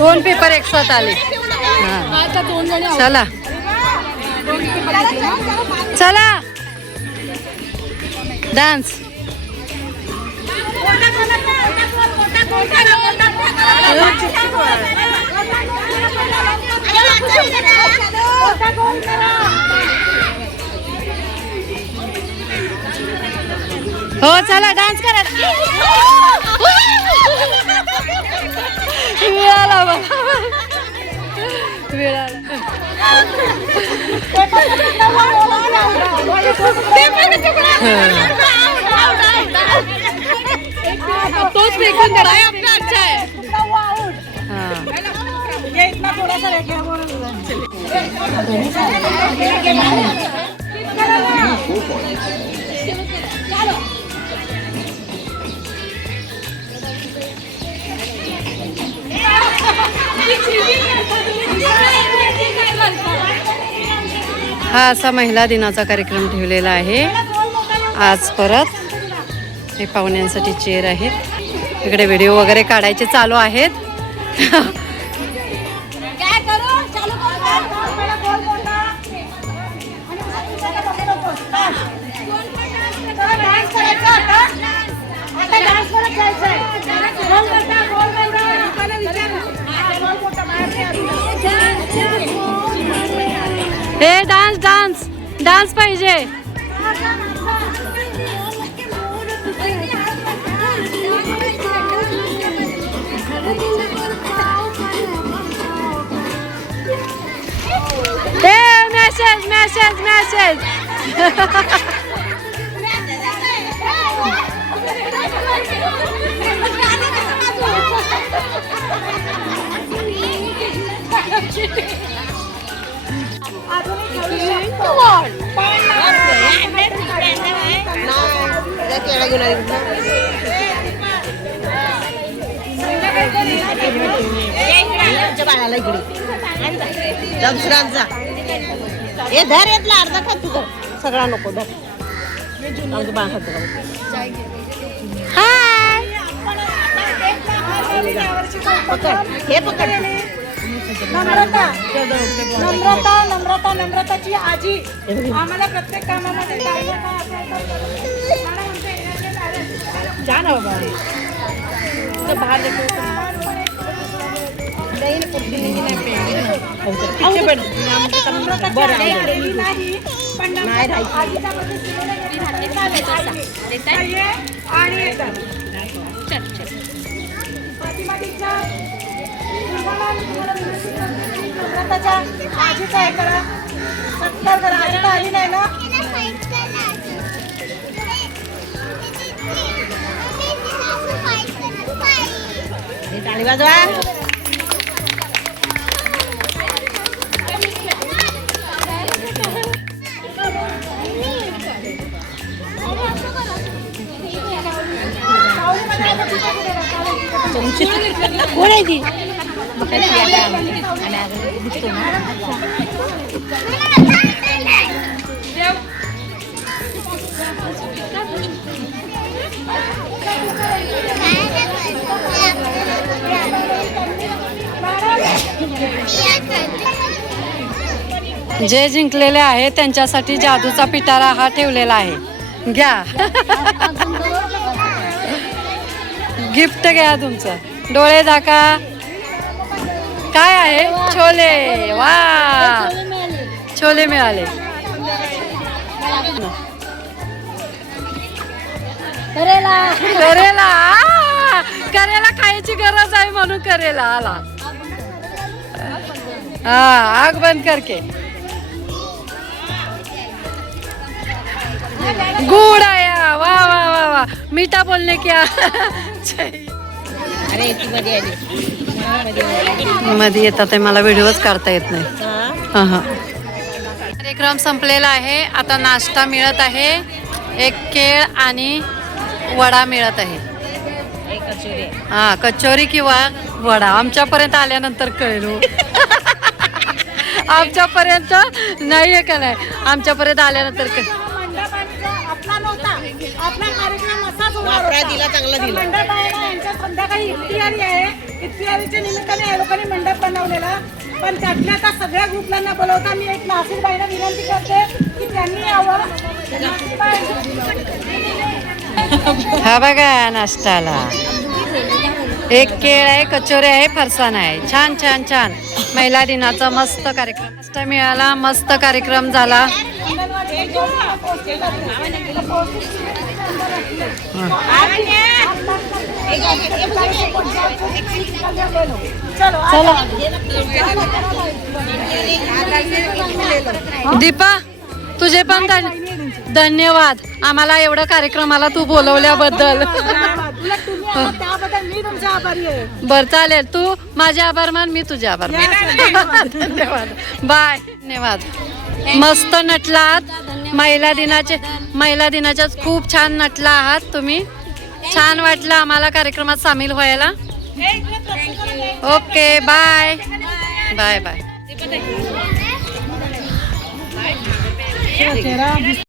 2 paper एक साथ आले. हा चला चला डान्स. हो चला डान्स करा. वेळाला वेळाला तोच फेकून दे. अच्छा आहे. हा असा महिला दिनाचा कार्यक्रम ठेवलेला आहे आज. परत हे पाहुण्यांसाठी चेअर आहेत. इकडे व्हिडिओ वगैरे काढायचे चालू आहेत. हे डान्स डान्स डान्स पाहिजे. Message message message. बाळाला इकडे दुसऱ्यांचा हे धर येतला अर्धा खा तुझं सगळा नको धर. आमचं बाळ खात हे पकड. नम्रता नम्रता नम्रताची आजी आम्हाला प्रत्येक कामामध्ये जा ना बाबा. आजीचा हे करा सत्कार करा. आजी तर आली नाही ना. टाळी वाजवा. कोण आहे ती? जे जिंकलेले आहे त्यांच्यासाठी जादूचा पिटारा हा ठेवलेला आहे. घ्या गिफ्ट घ्या तुमचं. डोळे दाखा. काय आहे? छोले. वा छोले मिळाले. करेला करेला खायची गरज आहे म्हणून करेला आला. हा आग बंद करके. गुड आया. वा वा वा वा. मीठा बोलने क्या. अरे ती मध्ये आली. मध्ये येतात मला व्हिडिओच काढता येत नाही. हा हा. कार्यक्रम संपलेला आहे. आता नाश्ता मिळत आहे. एक केळ आणि वडा मिळत आहे. हा कचोरी किंवा वडा आमच्यापर्यंत आल्यानंतर कळेल. आमच्यापर्यंत नाही आहे का नाही. आमच्यापर्यंत आल्यानंतर आपला नव्हता. आपला कार्यक्रम असाच करणार वापरा होता. दिला, चांगला तर दिला. मंडप आहे ना, यांच्या संध्याकाळी इफ्तियारी आहे. इफ्तियारीच्या निमित्ताने या लोकांनी मंडप बनवलेला. पण त्यातल्या त्या सगळ्या ग्रुपला बोलवता मी एक नासिरबाईंना विनंती करते की त्यांनी यावं. हा बघा नाश्ताला एक केळ आहे, कचोरी आहे, फरसाण आहे. छान छान छान. महिला दिनाचा मस्त कार्यक्रम नाश्ता मिळाला, मस्त कार्यक्रम झाला. चला दीपा, तुझे पण धन्यवाद आम्हाला एवढं कार्यक्रमाला तू बोलवल्याबद्दल. त्याबद्दल मी तुमचे आभारी आहे. बर चालेल, तू माझे आभार मान, मी तुझे आभार मान. धन्यवाद, बाय. धन्यवाद. मस्त नटला आहात. महिला दिनाच्या खूप छान नटला आहात तुम्ही. छान वाटलं आम्हाला कार्यक्रमात सामील व्हायला. Okay, bye bye bye.